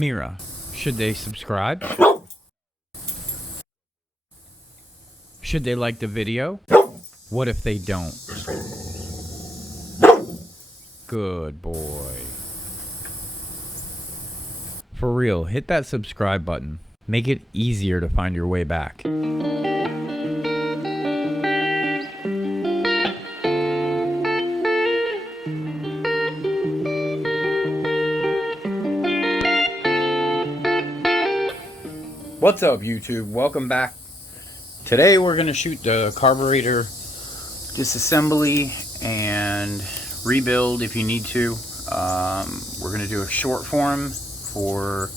Mira, should they subscribe? Should they like the video? What if they don't? Good boy. For real, hit that subscribe button. Make it easier to find your way back. What's up, YouTube? Welcome back. Today we're going to shoot the carburetor disassembly and rebuild if you need to. We're going to do a short form for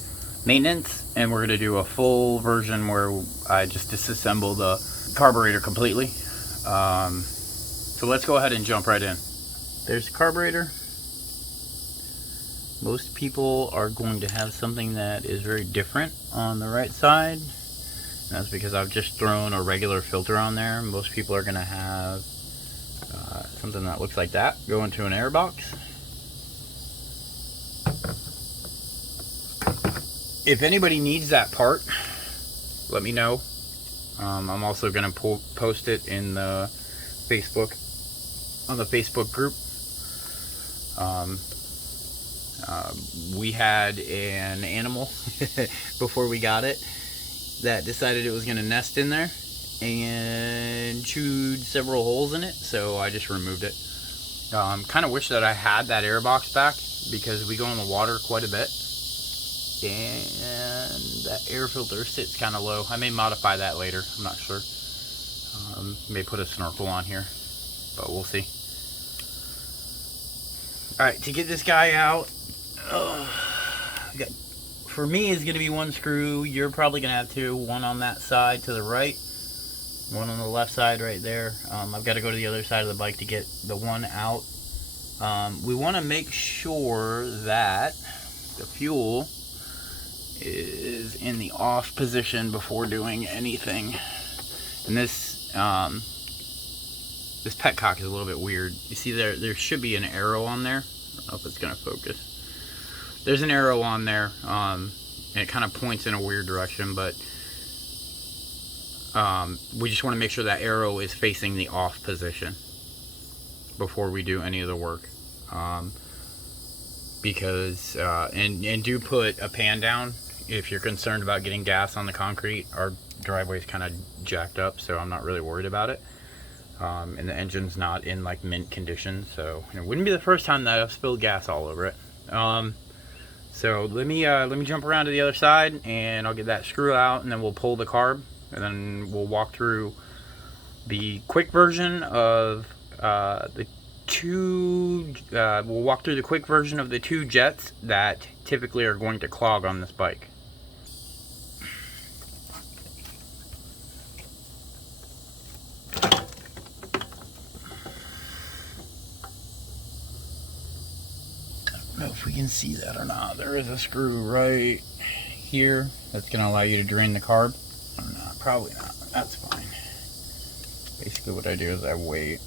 maintenance, and we're going to do a full version where I just disassemble the carburetor completely. So let's go ahead and jump right in. There's the carburetor. Most people are going to have something that is very different on the right side. And that's because I've just thrown a regular filter on there. Most people are going to have something that looks like that go into an air box. If anybody needs that part, let me know. I'm also going to post it in the on the Facebook group. We had an animal before we got it that decided it was going to nest in there and chewed several holes in it, so I just removed it. Kind of wish that I had that air box back because we go in the water quite a bit and that air filter sits kind of low. I may modify that later, I'm not sure. May put a snorkel on here, but we'll see. Alright, to get this guy out, for me it's going to be one screw. You're probably going to have two, one on that side to the right, one on the left side right there. I've got to go to the other side of the bike to get the one out. We want to make sure that the fuel is in the off position before doing anything. And this petcock is a little bit weird. You see there should be an arrow on there. I don't know if it's going to focus. There's an arrow on there, and it kind of points in a weird direction, but we just want to make sure that arrow is facing the off position before we do any of the work. Because, and do put a pan down if you're concerned about getting gas on the concrete. Our driveway is kind of jacked up, so I'm not really worried about it. And the engine's not in like mint condition, so it wouldn't be the first time that I've spilled gas all over it. So let me jump around to the other side, and I'll get that screw out, and then we'll pull the carb, and then we'll walk through the quick version of the two jets that typically are going to clog on this bike. I don't know if we can see that or not. There is a screw right here that's going to allow you to drain the carb. Or not, probably not. That's fine. Basically what I do is I wait.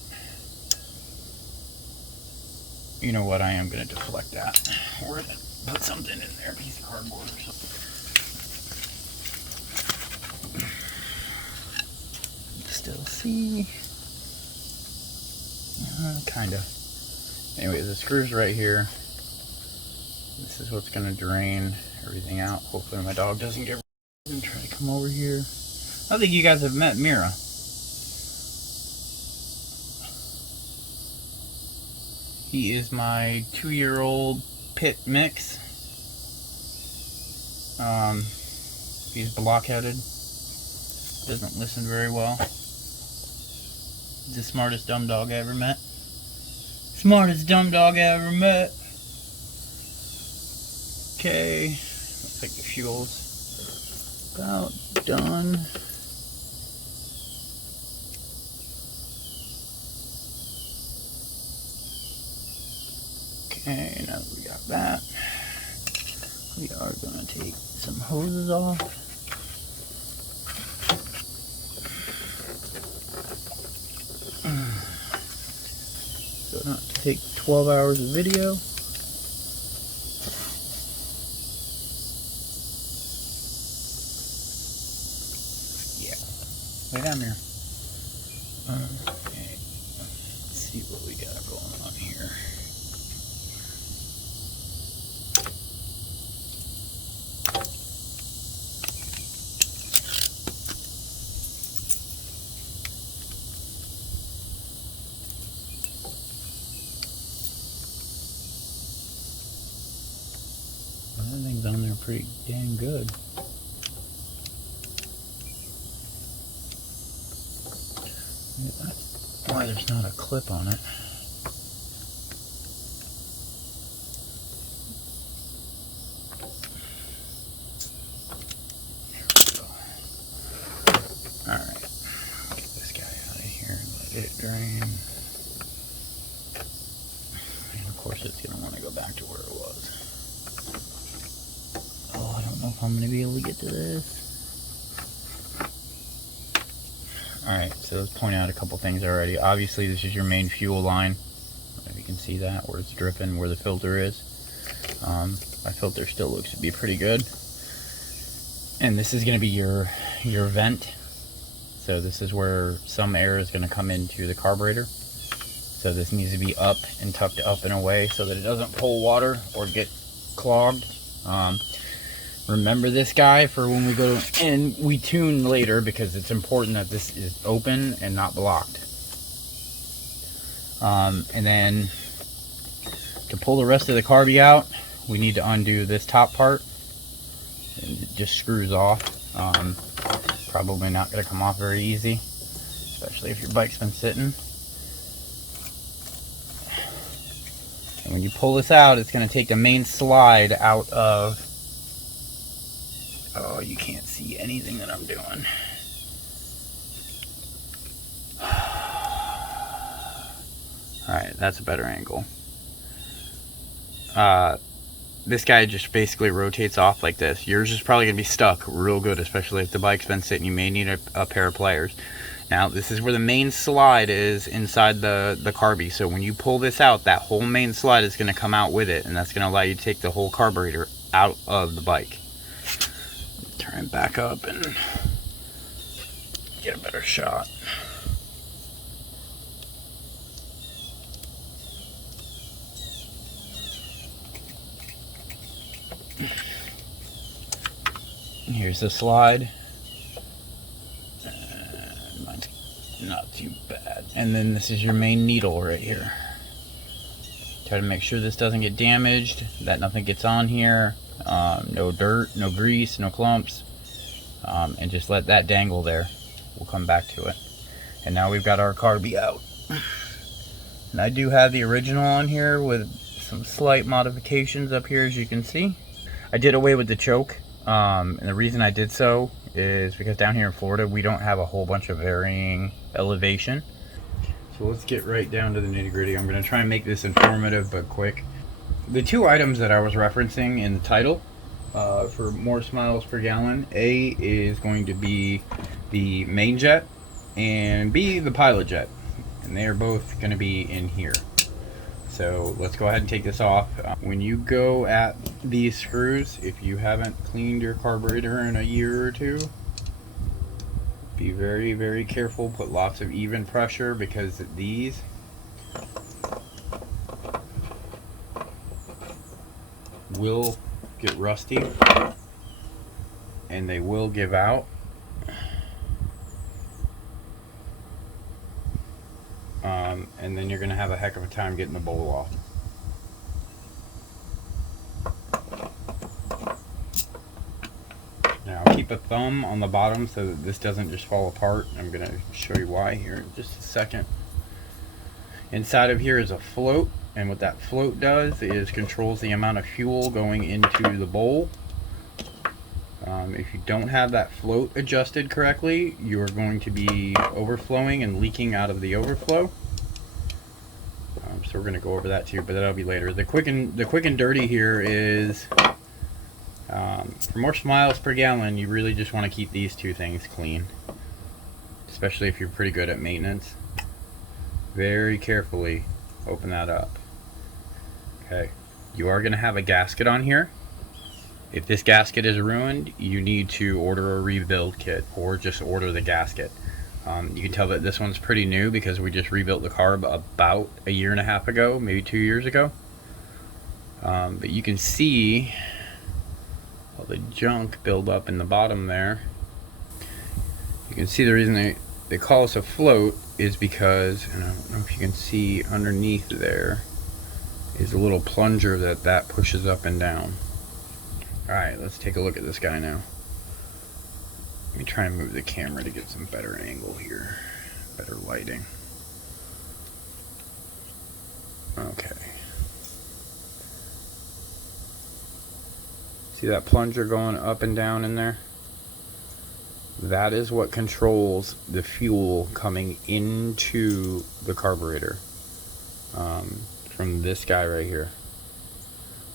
You know what, I am going to deflect that. We're going to put something in there, a piece of cardboard or something. Still see? Kinda. Anyway, the screw's right here. This is what's going to drain everything out. Hopefully my dog doesn't get and try to come over here. I think you guys have met Mira. He is my 2-year-old pit mix. He's blockheaded. Doesn't listen very well. He's the smartest dumb dog I ever met. Smartest dumb dog I ever met. Okay, looks like the fuel's about done. Okay, now that we got that, we are going to take some hoses off. So not to take 12 hours of video. Way down there. Okay. Let's see what we got going on here. Everything's on there pretty dang good. That's why there's not a clip on it. There we go. Alright. Get this guy out of here and let it drain. And of course it's going to want to go back to where it was. Oh, I don't know if I'm going to be able to get to this. Alright, so let's point out a couple things already. Obviously this is your main fuel line. If you can see that, where it's dripping, where the filter is. My filter still looks to be pretty good. And this is going to be your vent. So this is where some air is going to come into the carburetor. So this needs to be up and tucked up and away so that it doesn't pull water or get clogged. Remember this guy for when we go to, and we tune later because it's important that this is open and not blocked. And then to pull the rest of the carby out, we need to undo this top part. And it just screws off. Probably not going to come off very easy, especially if your bike's been sitting. And when you pull this out, it's going to take the main slide out of. Oh, you can't see anything that I'm doing. Alright, that's a better angle. This guy just basically rotates off like this. Yours is probably going to be stuck real good, especially if the bike's been sitting. You may need a pair of pliers. Now, this is where the main slide is inside the carby. So when you pull this out, that whole main slide is going to come out with it. And that's going to allow you to take the whole carburetor out of the bike. Turn it back up and get a better shot. Here's the slide. Mine's not too bad. And then this is your main needle right here. Try to make sure this doesn't get damaged, that nothing gets on here. No dirt, no grease, no clumps. And just let that dangle there. We'll come back to it. And now we've got our carby out. And I do have the original on here with some slight modifications up here, as you can see. I did away with the choke. And the reason I did so is because down here in Florida, we don't have a whole bunch of varying elevation. So let's get right down to the nitty-gritty. I'm going to try and make this informative but quick. The two items that I was referencing in the title for more miles per gallon, A is going to be the main jet and B the pilot jet, and they are both going to be in here. So let's go ahead and take this off. When you go at these screws, if you haven't cleaned your carburetor in a year or two, be very, very careful. Put lots of even pressure because these will get rusty and they will give out. And then you're going to have a heck of a time getting the bowl off. Now keep a thumb on the bottom so that this doesn't just fall apart. I'm going to show you why here in just a second. Inside of here is a float, and what that float does is controls the amount of fuel going into the bowl. If you don't have that float adjusted correctly, you're going to be overflowing and leaking out of the overflow. So we're going to go over that too, but that'll be later. The quick and dirty here is for more miles per gallon, you really just want to keep these two things clean, especially if you're pretty good at maintenance. Very carefully open that up. Okay, you are going to have a gasket on here. If this gasket is ruined, you need to order a rebuild kit or just order the gasket. You can tell that this one's pretty new because we just rebuilt the carb about a year and a half ago, maybe 2 years ago. But you can see all the junk build up in the bottom there. You can see the reason they call us a float is because, and I don't know if you can see underneath there, is a little plunger that pushes up and down. Alright, let's take a look at this guy now. Let me try and move the camera to get some better angle here. Better lighting. Okay. See that plunger going up and down in there? That is what controls the fuel coming into the carburetor. From this guy right here.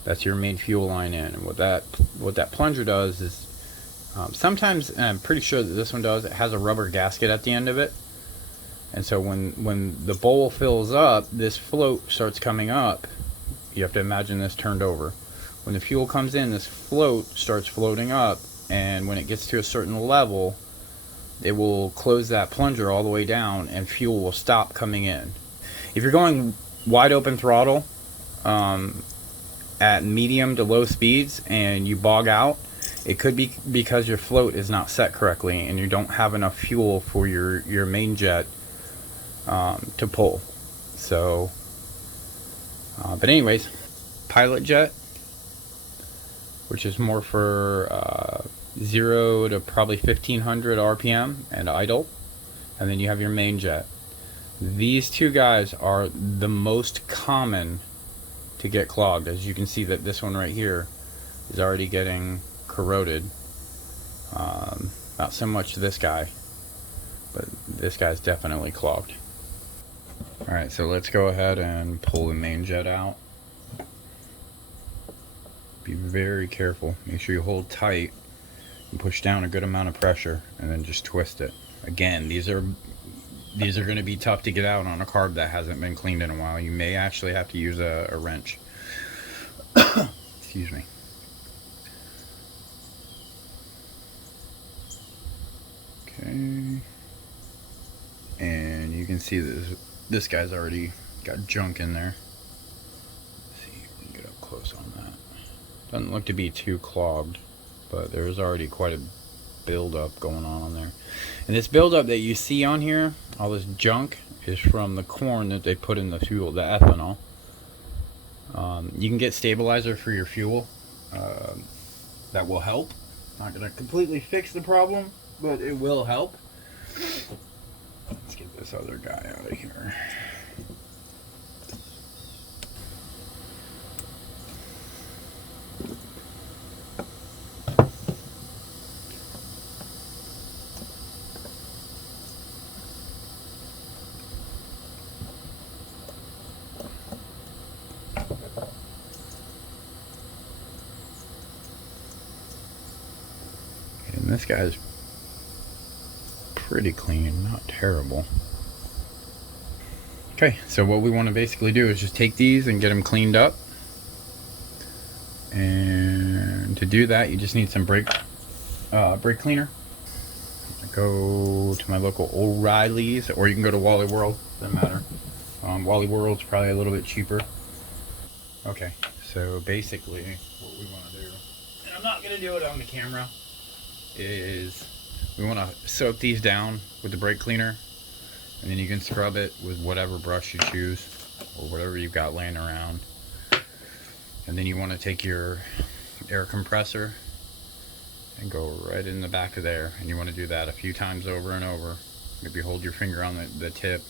That's your main fuel line in. And what that plunger does is, sometimes, and I'm pretty sure that this one does, it has a rubber gasket at the end of it. And so when the bowl fills up, this float starts coming up. You have to imagine this turned over. When the fuel comes in, this float starts floating up, and when it gets to a certain level, it will close that plunger all the way down and fuel will stop coming in. If you're going wide open throttle at medium to low speeds and you bog out, it could be because your float is not set correctly and you don't have enough fuel for your main jet to pull. So, but anyways, pilot jet, which is more for 0 to probably 1500 RPM and idle, and then you have your main jet. These two guys are the most common to get clogged. As you can see that this one right here is already getting corroded. Not so much this guy, but this guy's definitely clogged. Alright, so let's go ahead and pull the main jet out. Be very careful. Make sure you hold tight and push down a good amount of pressure and then just twist it. Again, these are going to be tough to get out on a carb that hasn't been cleaned in a while. You may actually have to use a wrench. Excuse me. Okay. And you can see this guy's already got junk in there. Let's see if we can get up close on that. Doesn't look to be too clogged, but there's already quite a buildup going on there. And this buildup that you see on here, all this junk, is from the corn that they put in the fuel, the ethanol. You can get stabilizer for your fuel. That will help. Not going to completely fix the problem, but it will help. Let's get this other guy out of here. And this guy's pretty clean, not terrible. Okay, so what we want to basically do is just take these and get them cleaned up. And to do that, you just need some brake cleaner. Go to my local O'Reilly's, or you can go to Wally World, doesn't matter. Wally World's probably a little bit cheaper. Okay, so basically what we want to do, and I'm not going to do it on the camera, is we want to soak these down with the brake cleaner, and then you can scrub it with whatever brush you choose or whatever you've got laying around. And then you want to take your air compressor and go right in the back of there, and you want to do that a few times over and over. Maybe hold your finger on the tip.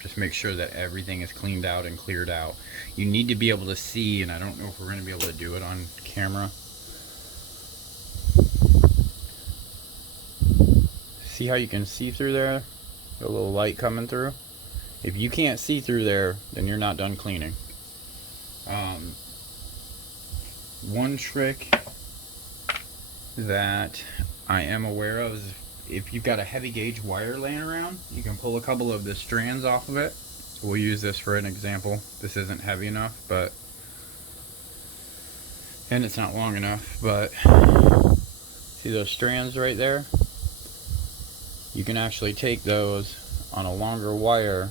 Just make sure that everything is cleaned out and cleared out. You need to be able to see, and I don't know if we're going to be able to do it on camera. See how you can see through there? A little light coming through. If you can't see through there, then you're not done cleaning. One trick that I am aware of is if you've got a heavy gauge wire laying around, you can pull a couple of the strands off of it. So we'll use this for an example. This isn't heavy enough, and it's not long enough, but see those strands right there? you can actually take those on a longer wire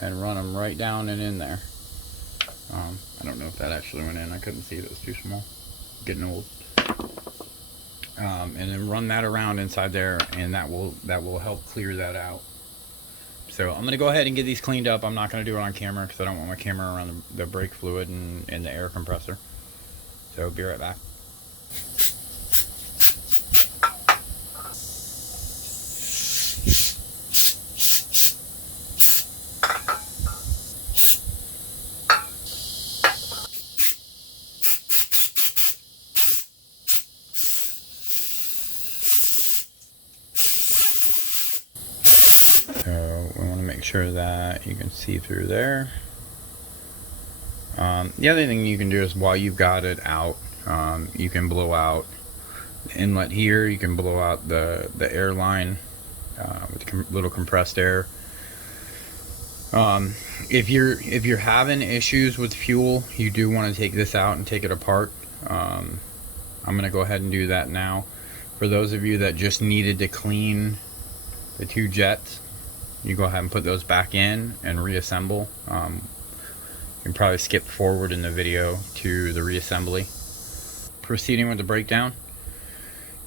and run them right down and in there. I don't know if that actually went in. I couldn't see it. It was too small. Getting old. And then run that around inside there, and that will help clear that out. So I'm gonna go ahead and get these cleaned up. I'm not gonna do it on camera because I don't want my camera around the brake fluid and the air compressor. So I'll be right back. So we want to make sure that you can see through there. The other thing you can do is, while you've got it out, you can blow out the inlet here. You can blow out the air line with little compressed air. If you're having issues with fuel, you do want to take this out and take it apart. I'm gonna go ahead and do that now. For those of you that just needed to clean the two jets, you go ahead and put those back in and reassemble. You can probably skip forward in the video to the reassembly. Proceeding with the breakdown,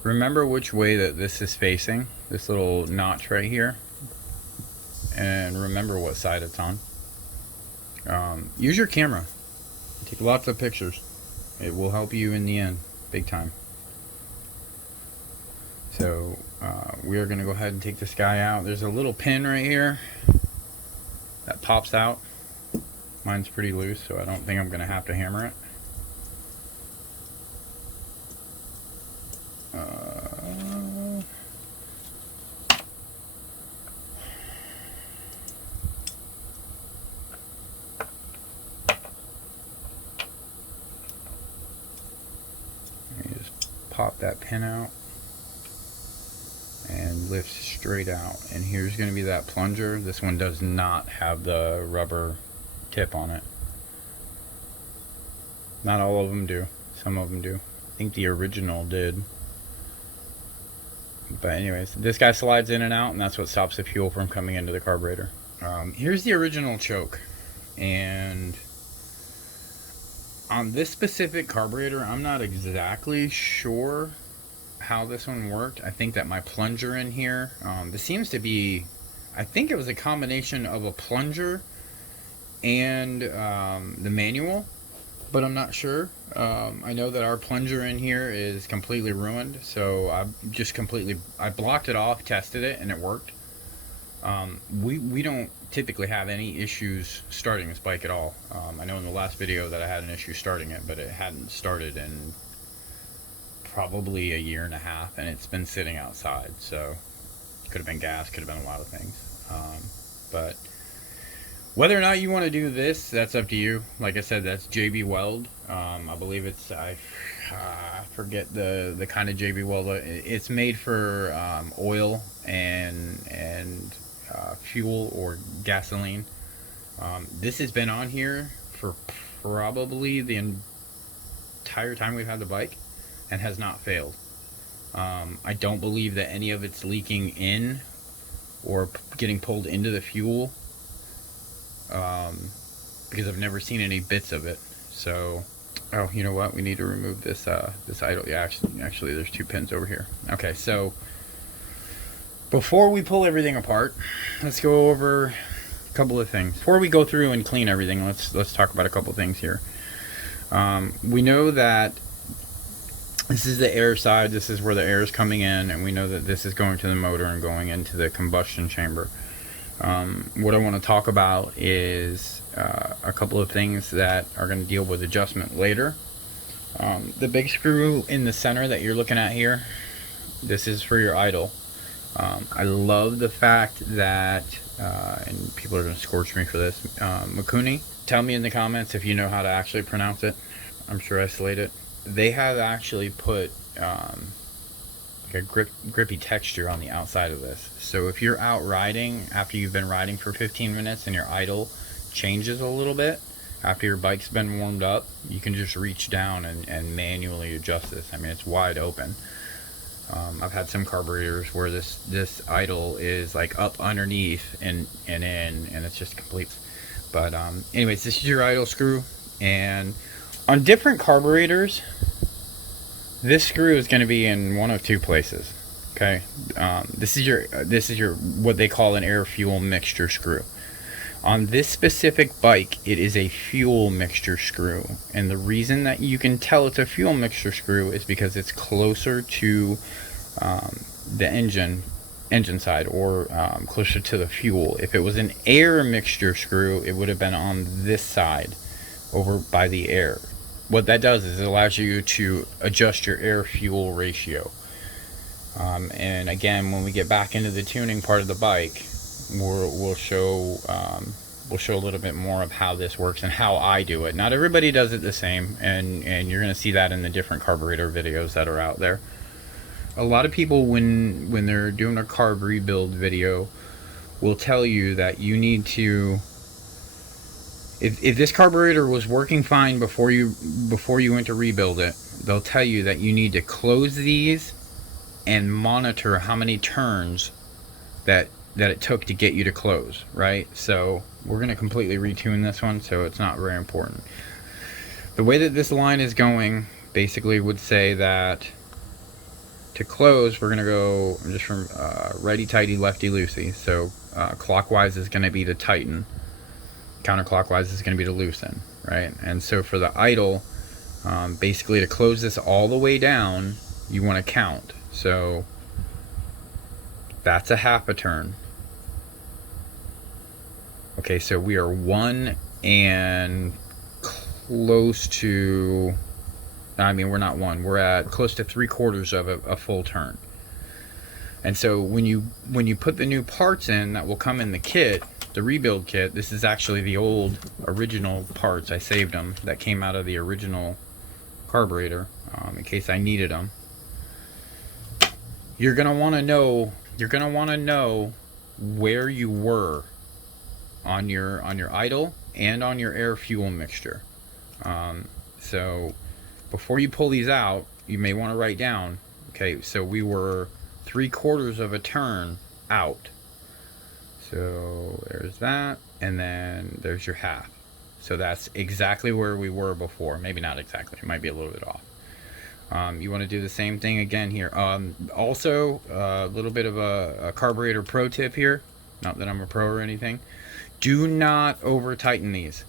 remember which way that this is facing, this little notch right here, and remember what side it's on. Use your camera, take lots of pictures. It will help you in the end, big time. So we are going to go ahead and take this guy out. There's a little pin right here that pops out. Mine's pretty loose, so I don't think I'm going to have to hammer it. Let me just pop that pin out and lift straight out. And here's going to be that plunger. This one does not have the rubber tip on it. Not all of them do. Some of them do. I think the original did. But anyways, this guy slides in and out, and that's what stops the fuel from coming into the carburetor. Here's the original choke. And on this specific carburetor, I'm not exactly sure how this one worked. I think that my plunger in here, this seems to be, I think it was a combination of a plunger and the manual, but I'm not sure. I know that our plunger in here is completely ruined, so I blocked it off, tested it, and it worked. We don't typically have any issues starting this bike at all. I know in the last video that I had an issue starting it, but it hadn't started in probably a year and a half, and it's been sitting outside. So could have been gas, could have been a lot of things. But whether or not you want to do this, that's up to you. Like I said, that's JB Weld. I believe it's, I forget the kind of JB Weld. It's made for oil and fuel or gasoline. This has been on here for probably the entire time we've had the bike and has not failed. I don't believe that any of it's leaking in or getting pulled into the fuel, because I've never seen any bits of it. So, oh, you know what? We need to remove this this idle. Yeah, actually, there's two pins over here. Okay, so before we pull everything apart, let's go over a couple of things. Before we go through and clean everything, let's talk about a couple of things here. We know that this is the air side. This is where the air is coming in, and we know that this is going to the motor and going into the combustion chamber. What I want to talk about is a couple of things that are going to deal with adjustment later. The big screw in the center that you're looking at here, this is for your idle. I love the fact that, and people are going to scorch me for this, Mikuni, tell me in the comments if you know how to actually pronounce it. I'm sure I slayed it. They have actually put like a grippy texture on the outside of this. So if you're out riding after you've been riding for 15 minutes and your idle changes a little bit after your bike's been warmed up, you can just reach down and manually adjust this. I mean, it's wide open. I've had some carburetors where this idle is like up underneath and in, and it's just complete. But anyways, this is your idle screw, and on different carburetors, this screw is going to be in one of two places. Okay, this is your what they call an air fuel mixture screw. On this specific bike, it is a fuel mixture screw, and the reason that you can tell it's a fuel mixture screw is because it's closer to the engine side, or closer to the fuel. If it was an air mixture screw, it would have been on this side, over by the air. What that does is it allows you to adjust your air fuel ratio. And again, when we get back into the tuning part of the bike, we'll show a little bit more of how this works and how I do it. Not everybody does it the same, and you're going to see that in the different carburetor videos that are out there. A lot of people, when they're doing a carb rebuild video, will tell you that you need to, if this carburetor was working fine before you went to rebuild it, they'll tell you that you need to close these and monitor how many turns that it took to get you to close, right? So we're going to completely retune this one, so it's not very important. The way that this line is going basically would say that to close, we're going to go just from righty tighty, lefty loosey. So clockwise is going to be to tighten, counterclockwise is going to be to loosen, right? And so for the idle, basically to close this all the way down, you want to count. So that's a half a turn. Okay, so we are 1 and close to, I mean, we're not 1, we're at close to 3/4 of a full turn. And so when you put the new parts in that will come in the kit, the rebuild kit, this is actually the old original parts, I saved them, that came out of the original carburetor, in case I needed them. You're gonna want to know where you were on your idle and on your air fuel mixture. So before you pull these out, you may want to write down, okay, so we were 3/4 of a turn out. So there's that, and then there's your half. So that's exactly where we were before. Maybe not exactly, it might be a little bit off. You want to do the same thing again here. Also, a little bit of a carburetor pro tip here. Not that I'm a pro or anything. Do not over tighten these.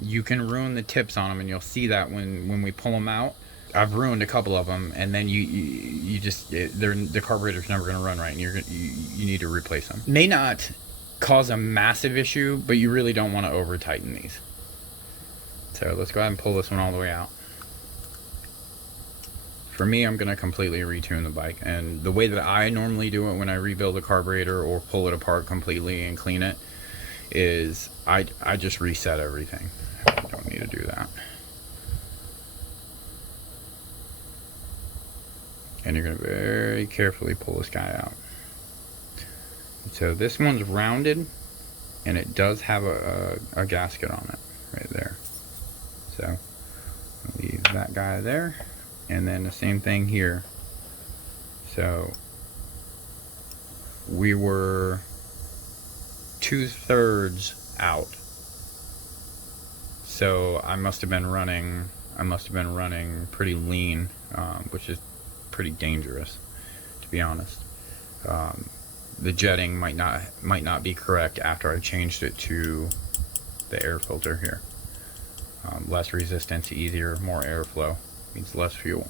You can ruin the tips on them, and you'll see that when we pull them out. I've ruined a couple of them, and then you just, the carburetor's never going to run right, and you need to replace them. May not cause a massive issue, but you really don't want to over tighten these. So let's go ahead and pull this one all the way out. For me, I'm going to completely retune the bike, and the way that I normally do it when I rebuild a carburetor or pull it apart completely and clean it is I just reset everything. I don't need to do that. And you're going to very carefully pull this guy out. So this one's rounded, and it does have a gasket on it right there. So I'll leave that guy there, and then the same thing here. So we were 2/3 out. So I must have been running pretty lean, which is pretty dangerous, to be honest. The jetting might not be correct after I changed it to the air filter here. Less resistance, easier, more airflow means less fuel,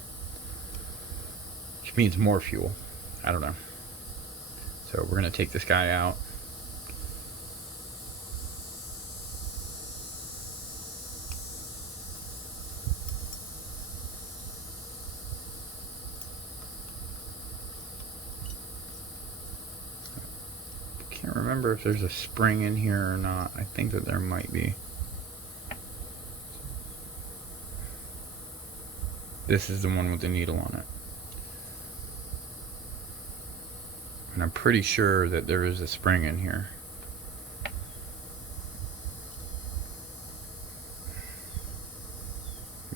which means more fuel. I don't know. So we're gonna take this guy out. Can't remember if there's a spring in here or not. I think that there might be. This is the one with the needle on it. And I'm pretty sure that there is a spring in here.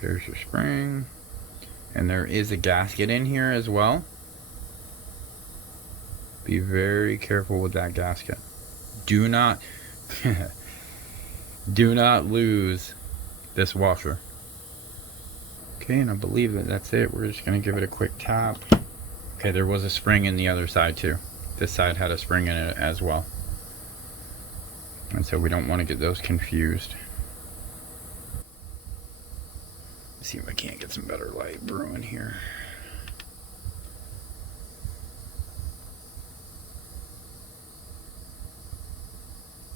There's your spring. And there is a gasket in here as well. Be very careful with that gasket. Do not do not lose this washer. Okay, and I believe that that's it. We're just going to give it a quick tap. Okay, there was a spring in the other side too. This side had a spring in it as well. And so we don't want to get those confused. Let's see if I can't get some better light brewing here.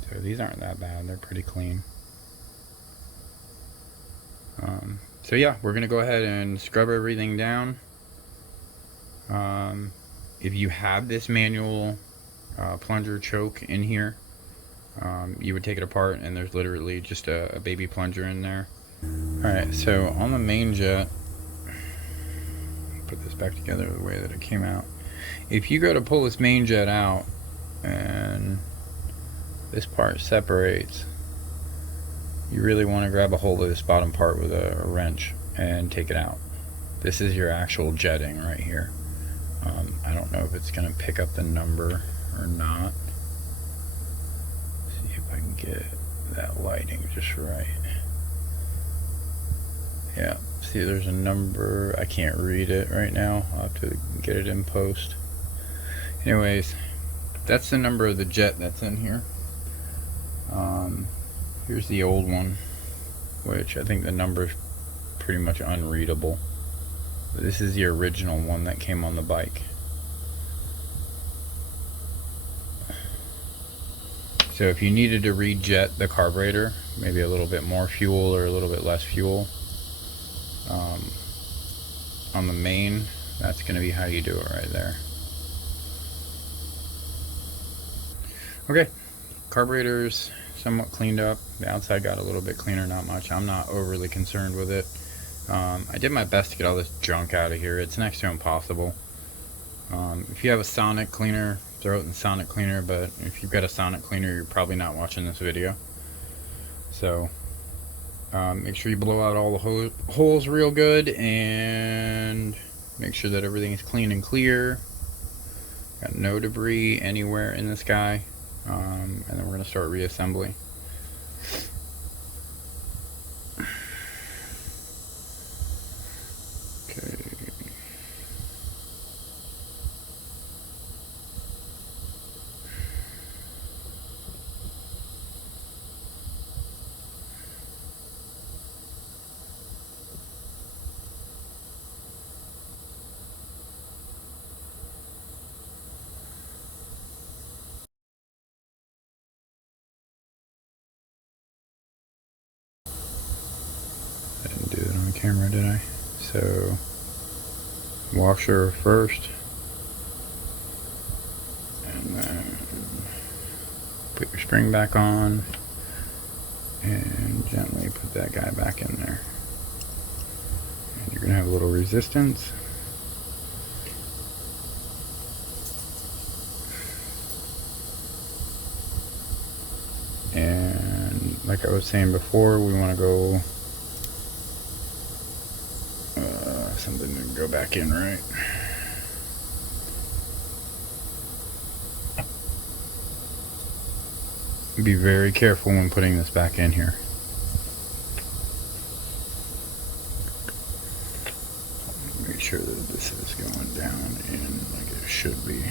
So these aren't that bad. They're pretty clean. So yeah, we're gonna go ahead and scrub everything down. If you have this manual plunger choke in here, you would take it apart and there's literally just a baby plunger in there. Alright, so on the main jet, put this back together the way that it came out. If you go to pull this main jet out and this part separates, you really want to grab a hold of this bottom part with a wrench and take it out. This is your actual jetting right here. I don't know if it's going to pick up the number or not. Let's see if I can get that lighting just right. Yeah, see there's a number. I can't read it right now. I'll have to get it in post. Anyways, that's the number of the jet that's in here. Here's the old one, which I think the number is pretty much unreadable. This is the original one that came on the bike. So if you needed to rejet the carburetor, maybe a little bit more fuel or a little bit less fuel, on the main, that's going to be how you do it right there. Okay, carburetor's somewhat cleaned up. The outside got a little bit cleaner, not much. I'm not overly concerned with it. I did my best to get all this junk out of here. It's next to impossible. If you have a sonic cleaner, throw it in the sonic cleaner, but if you've got a sonic cleaner, you're probably not watching this video. So make sure you blow out all the holes real good and make sure that everything is clean and clear. Got no debris anywhere in this guy. And then we're going to start reassembling. Okay. I didn't do it on camera, did I? So, washer first, and then put your spring back on, and gently put that guy back in there. And you're going to have a little resistance. And like I was saying before, we want to go something to go back in right. Be very careful when putting this back in here. Make sure that this is going down in like it should be.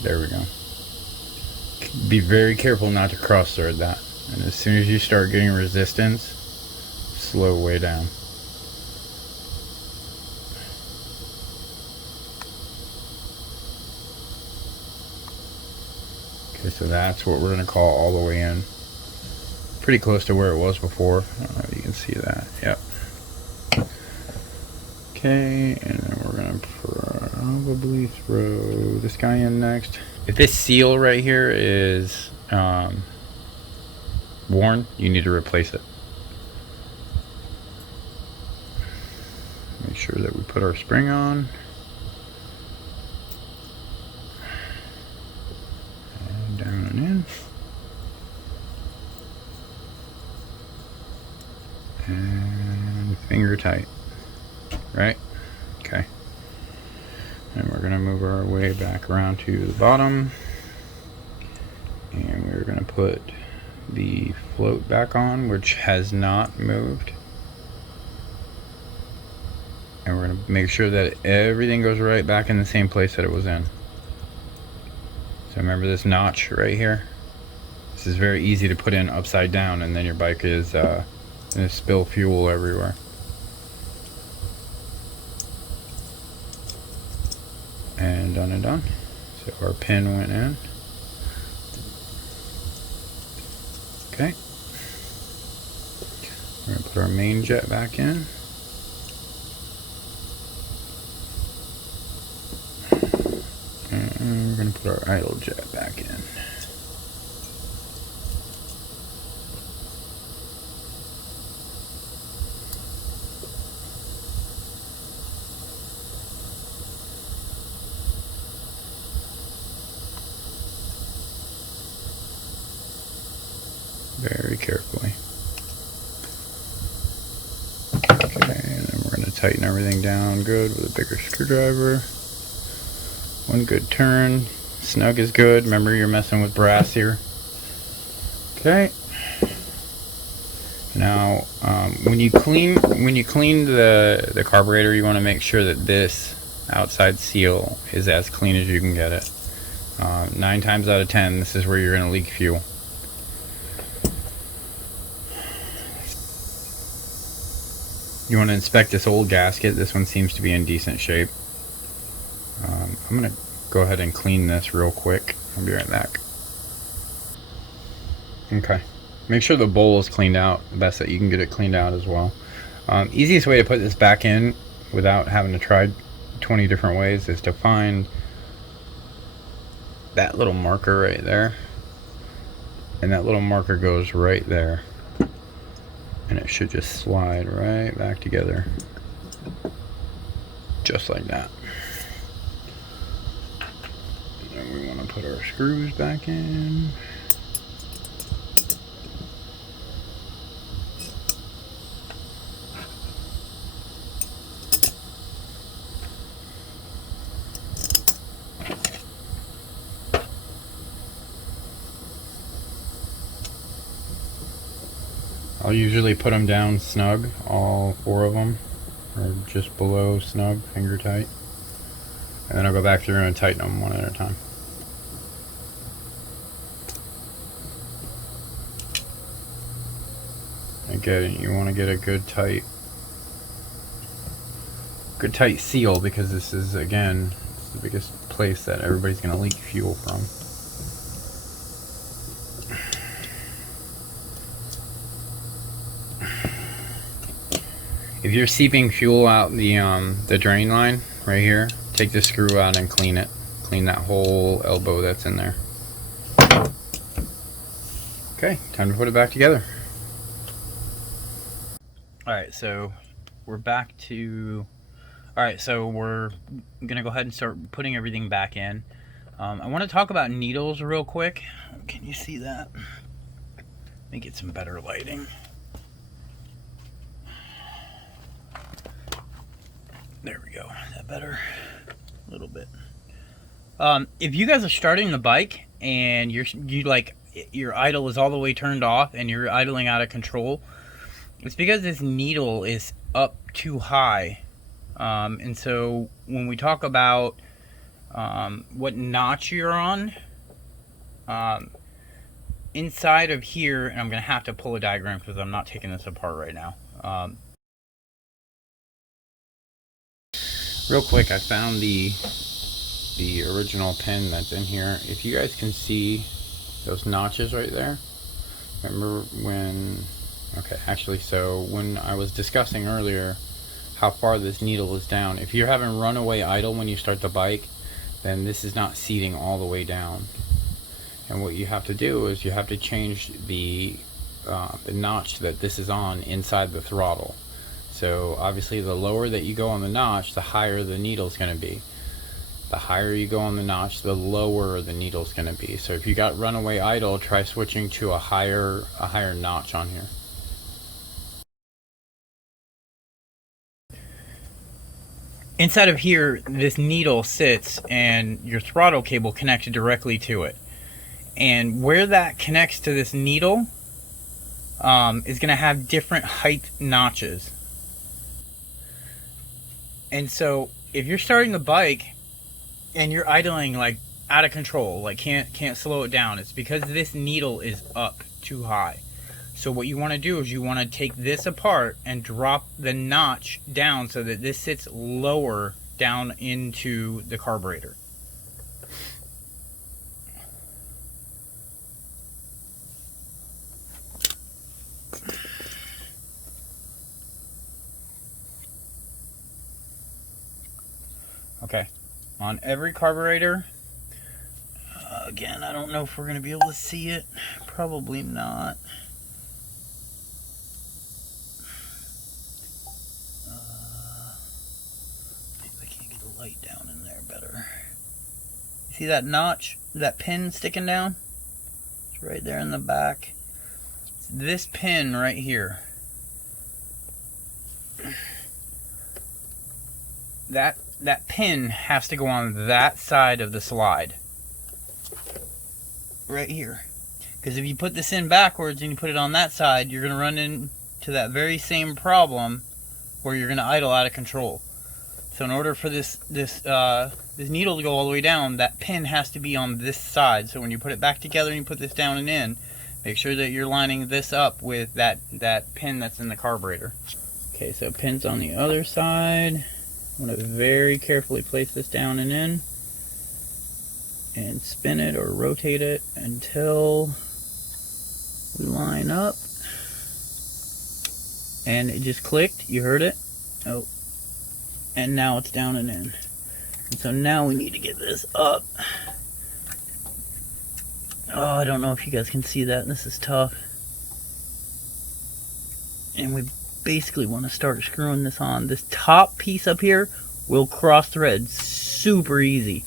There we go. Be very careful not to cross thread that. And as soon as you start getting resistance, slow way down. Okay, so that's what we're going to call all the way in. Pretty close to where it was before. I don't know if you can see that. Yep. Okay, and then we're gonna probably throw this guy in next. If this seal right here is worn, you need to replace it. Make sure that we put our spring on. And down and in. And finger tight. Right? Okay. And we're gonna move our way back around to the bottom. And we're gonna put the float back on, which has not moved. And we're going to make sure that everything goes right back in the same place that it was in. So remember this notch right here? This is very easy to put in upside down, and then your bike is going to spill fuel everywhere. And done and done. So our pin went in. Okay. We're going to put our main jet back in. And we're going to put our idle jet back in. Very carefully. Okay, and then we're going to tighten everything down good with a bigger screwdriver. One good turn. Snug is good. Remember, you're messing with brass here. Okay. Now, when you clean the carburetor, you want to make sure that this outside seal is as clean as you can get it. 9 times out of 10, this is where you're going to leak fuel. You want to inspect this old gasket. This one seems to be in decent shape. I'm going to go ahead and clean this real quick. I'll be right back. Okay. Make sure the bowl is cleaned out. The best that you can get it cleaned out as well. Easiest way to put this back in without having to try 20 different ways is to find that little marker right there. And that little marker goes right there. And it should just slide right back together. Just like that. And then we want to put our screws back in. I'll usually put them down snug, all 4 of them, or just below snug, finger tight. And then I'll go back through and tighten them one at a time. Again, you want to get a good tight seal, because this is, again, the biggest place that everybody's going to leak fuel from. If you're seeping fuel out the drain line right here, take the screw out and clean it. Clean that whole elbow that's in there. Okay, time to put it back together. Alright, so we're back to... Alright, so we're going to go ahead and start putting everything back in. I want to talk about needles real quick. Can you see that? Let me get some better lighting. There we go. Is that better? A little bit. If you guys are starting the bike and your idle is all the way turned off and you're idling out of control, it's because this needle is up too high. And so when we talk about what notch you're on, inside of here, and I'm going to have to pull a diagram because I'm not taking this apart right now. Real quick, I found the original pin that's in here. If you guys can see those notches right there, remember when... Okay, actually, so when I was discussing earlier how far this needle is down. If you're having runaway idle when you start the bike, then this is not seating all the way down. And what you have to do is you have to change the notch that this is on inside the throttle. So obviously the lower that you go on the notch, the higher the needle's going to be. The higher you go on the notch, the lower the needle's going to be. So if you got runaway idle, try switching to a higher notch on here. Inside of here, this needle sits and your throttle cable connected directly to it. And where that connects to this needle is going to have different height notches. And so if you're starting the bike and you're idling like out of control, like can't slow it down, it's because this needle is up too high. So what you want to do is you want to take this apart and drop the notch down so that this sits lower down into the carburetor. Okay, on every carburetor, again, I don't know if we're going to be able to see it, probably not. Light down in there better. You see that notch, that pin sticking down? It's right there in the back. It's this pin right here. That pin has to go on that side of the slide. Right here. Because if you put this in backwards and you put it on that side, you're going to run into that very same problem where you're going to idle out of control. So in order for this needle to go all the way down, that pin has to be on this side. So when you put it back together and you put this down and in, make sure that you're lining this up with that pin that's in the carburetor. Okay, so pin's on the other side. I'm going to very carefully place this down and in, and spin it or rotate it until we line up. And it just clicked. You heard it? Oh. And now it's down and in. And so now we need to get this up. Oh, I don't know if you guys can see that. This is tough. And we basically want to start screwing this on. This top piece up here will cross thread super easy.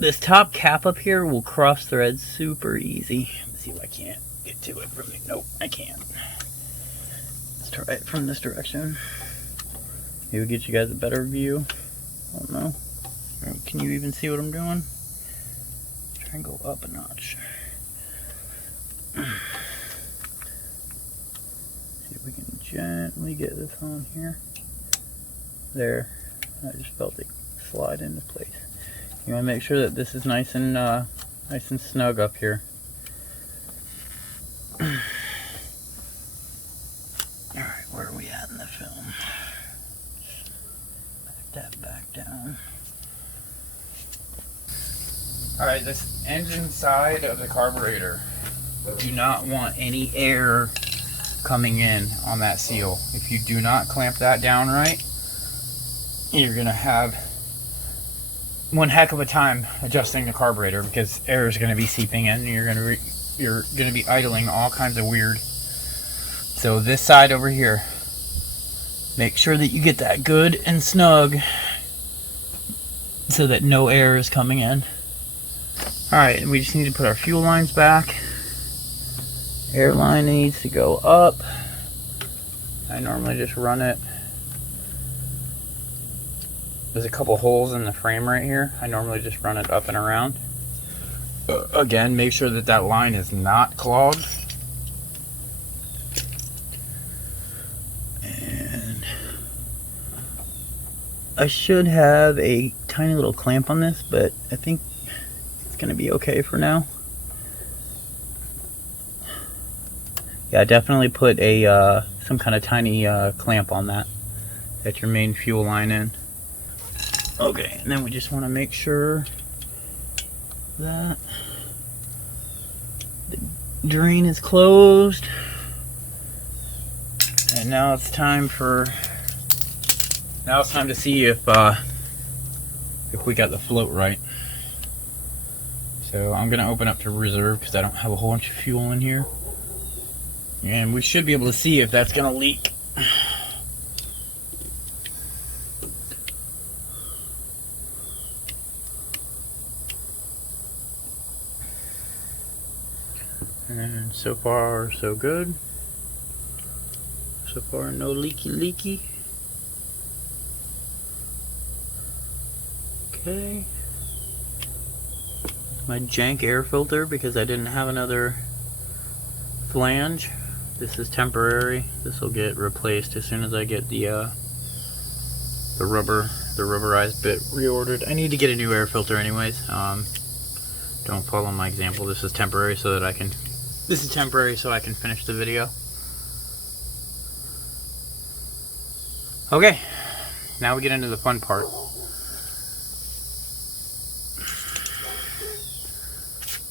This top cap up here will cross thread super easy. Let's see if I can't get to it from me. Nope, I can't. Let's try it from this direction. Maybe get you guys a better view. I don't know. Can you even see what I'm doing? Try and go up a notch. See if we can gently get this on here. There. I just felt it slide into place. You want to make sure that this is nice and snug up here. Alright, where are we at in the film? That back down. Alright, this engine side of the carburetor, do not want any air coming in on that seal. If you do not clamp that down right, you're gonna have one heck of a time adjusting the carburetor, because air is gonna be seeping in and you're gonna be idling all kinds of weird. So this side over here, make sure that you get that good and snug so that no air is coming in. Alright, we just need to put our fuel lines back. Air line needs to go up. I normally just run it. There's a couple holes in the frame right here. I normally just run it up and around. Again, make sure that that line is not clogged. I should have a tiny little clamp on this, but I think it's going to be okay for now. Yeah, definitely put a some kind of tiny clamp on that. That's your main fuel line in. Okay, and then we just want to make sure that the drain is closed. And now it's time for Now it's time to see if we got the float right. So I'm gonna open up to reserve because I don't have a whole bunch of fuel in here, and we should be able to see if that's gonna leak. And so far, so good. So far, no leaky. Okay. My jank air filter because I didn't have another flange. This is temporary. This will get replaced as soon as I get the rubberized bit reordered. I need to get a new air filter anyways. Don't follow my example. This is temporary so that I can. This is temporary so I can finish the video. Okay, now we get into the fun part.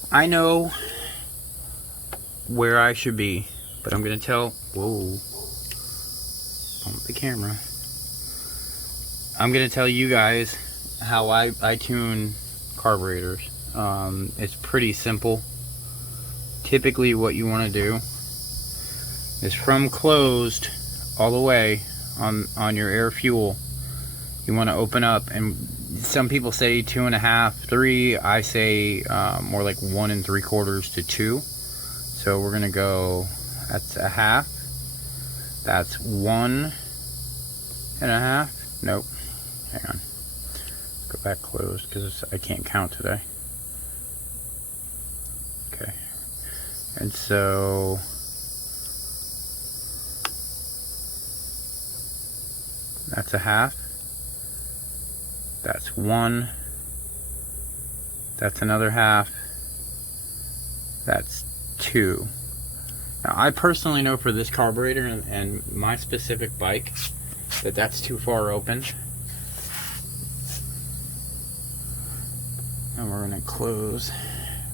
I know where I should be, but I'm gonna tell. Whoa, bump the camera. I'm gonna tell you guys how I tune carburetors. It's pretty simple. Typically what you want to do is from closed all the way on your air fuel, you want to open up, and some people say 2.5, 3. I say more like 1 3/4 to 2. So we're gonna go, that's a half, that's 1.5. Nope, hang on, go back closed because I can't count today. Okay, and so that's a half, that's 1, that's another half, that's 2. Now I personally know for this carburetor and my specific bike that that's too far open, and we're going to close.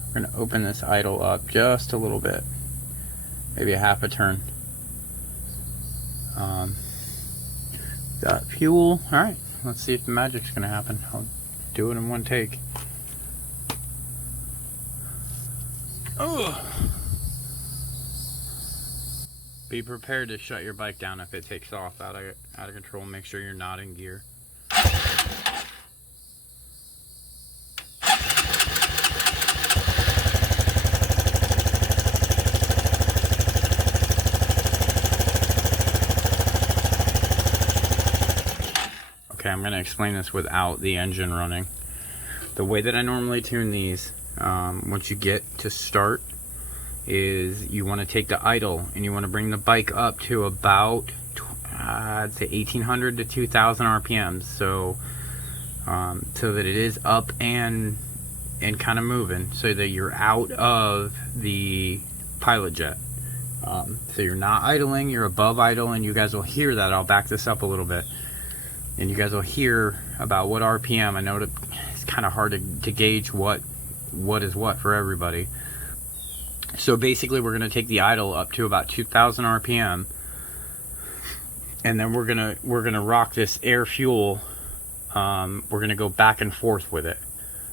We're going to open this idle up just a little bit, maybe a half a turn. Got fuel. Alright, let's see if the magic's going to happen. I'll do it in one take. Oh! Be prepared to shut your bike down if it takes off out of control. Make sure you're not in gear. Okay, I'm going to explain this without the engine running. The way that I normally tune these, once you get to start, is you want to take the idle and you want to bring the bike up to about I'd say 1800 to 2000 RPMs, so that it is up and kind of moving, so that you're out of the pilot jet. So you're not idling, you're above idle, and you guys will hear that. I'll back this up a little bit, and you guys will hear about what RPM. I know it's kind of hard to gauge what is what for everybody. So basically we're going to take the idle up to about 2000 RPM, and then we're going to rock this air fuel. We're going to go back and forth with it.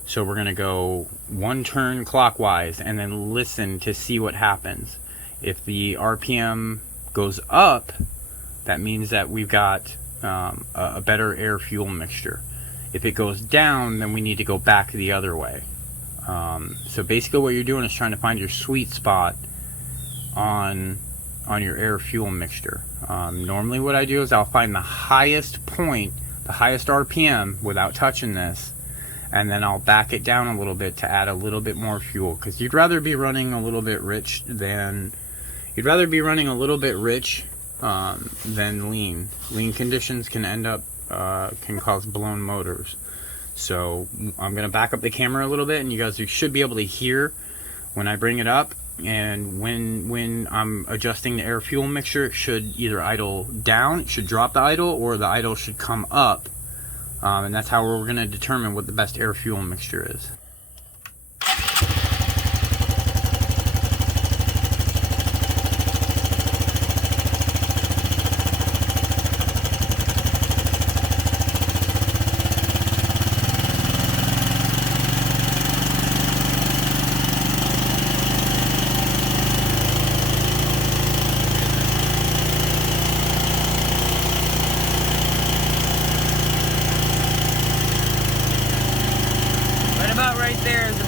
So we're going to go one turn clockwise and then listen to see what happens. If the RPM goes up, that means that we've got a better air fuel mixture. If it goes down, then we need to go back the other way. So basically what you're doing is trying to find your sweet spot on your air fuel mixture. Normally what I do is I'll find the highest point, the highest RPM without touching this, and then I'll back it down a little bit to add a little bit more fuel, because you'd rather be running a little bit rich than lean. Lean conditions can end up can cause blown motors. So I'm going to back up the camera a little bit, and you should be able to hear when I bring it up, and when I'm adjusting the air fuel mixture, it should either idle down, it should drop the idle, or the idle should come up, and that's how we're going to determine what the best air fuel mixture is.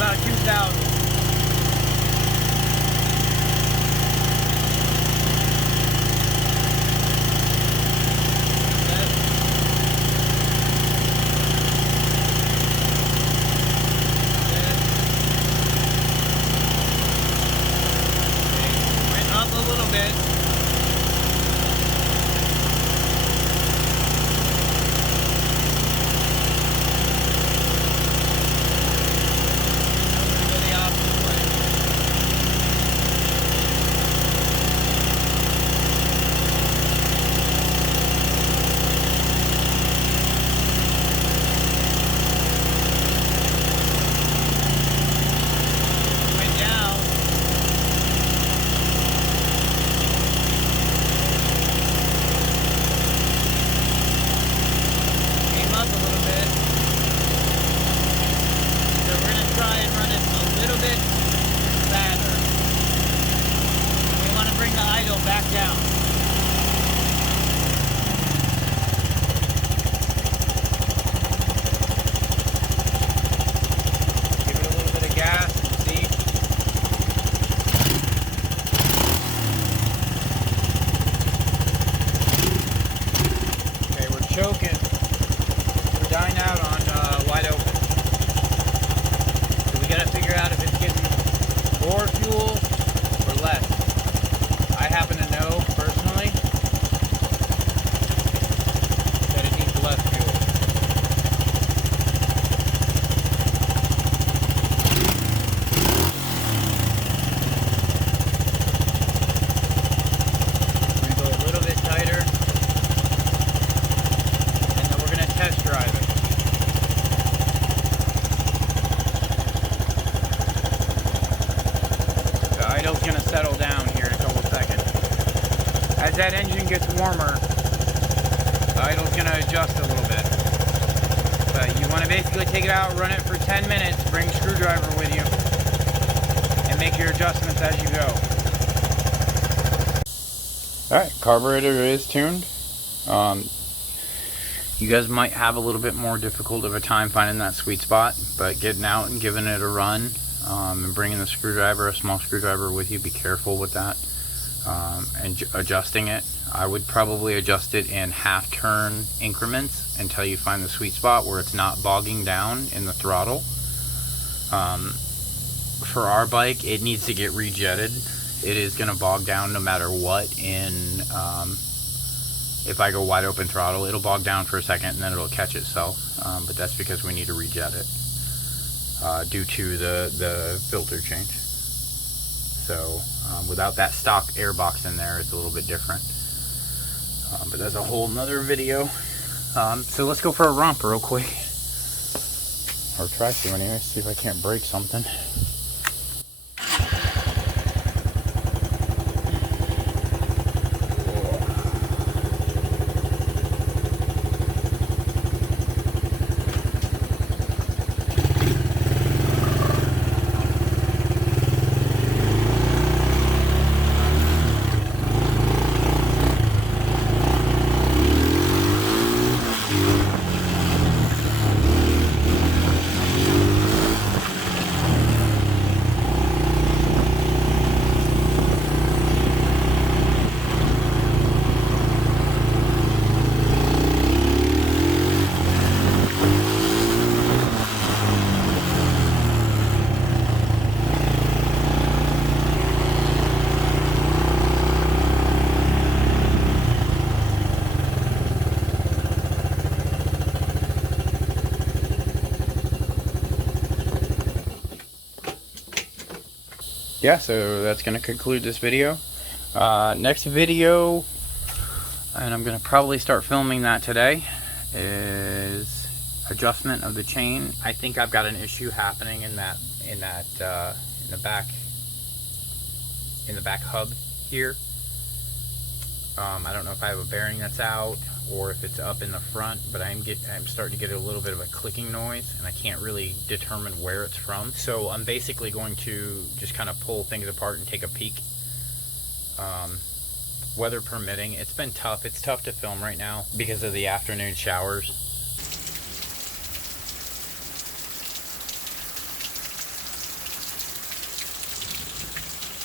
about 2,000. Back down. Give it a little bit of gas and see. Okay, we're choking. We're dying out on wide open. So we gotta figure out if it's getting more fuel or less. I happen to know personally that it needs less fuel. We're going to go a little bit tighter, and then we're going to test drive it. The idle's going to settle down here in a couple seconds. As that engine gets warmer, the idle's going to adjust a little bit. But you want to basically take it out, run it for 10 minutes, bring a screwdriver with you, and make your adjustments as you go. Alright, carburetor is tuned. You guys might have a little bit more difficult of a time finding that sweet spot, but getting out and giving it a run, and bringing the screwdriver, a small screwdriver with you, be careful with that. And adjusting it, I would probably adjust it in half turn increments until you find the sweet spot where it's not bogging down in the throttle. For our bike, it needs to get rejetted. It is going to bog down no matter what. If I go wide open throttle, it'll bog down for a second and then it'll catch itself, but that's because we need to rejet it due to the filter change. So without that stock air box in there, it's a little bit different. But that's a whole nother video. So let's go for a romp real quick. Or try to anyway, see if I can't break something. Yeah, so that's going to conclude this video. Next video, and I'm going to probably start filming that today, is adjustment of the chain. I think I've got an issue happening in the back hub here. I don't know if I have a bearing that's out or if it's up in the front, but I'm starting to get a little bit of a clicking noise, and I can't really determine where it's from. So I'm basically going to just kind of pull things apart and take a peek. Weather permitting. It's been tough. It's tough to film right now because of the afternoon showers.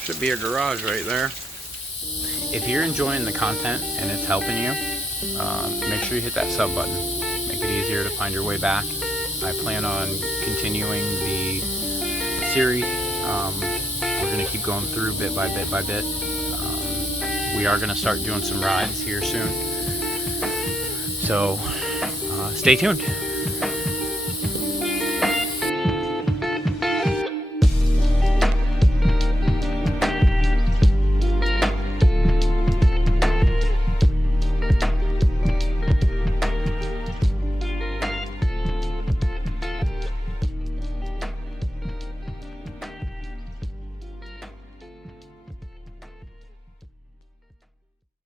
Should be a garage right there. If you're enjoying the content and it's helping you, make sure you hit that sub button. Make it easier to find your way back. I plan on continuing the series. We're going to keep going through bit by bit by bit. We are going to start doing some rides here soon. So stay tuned.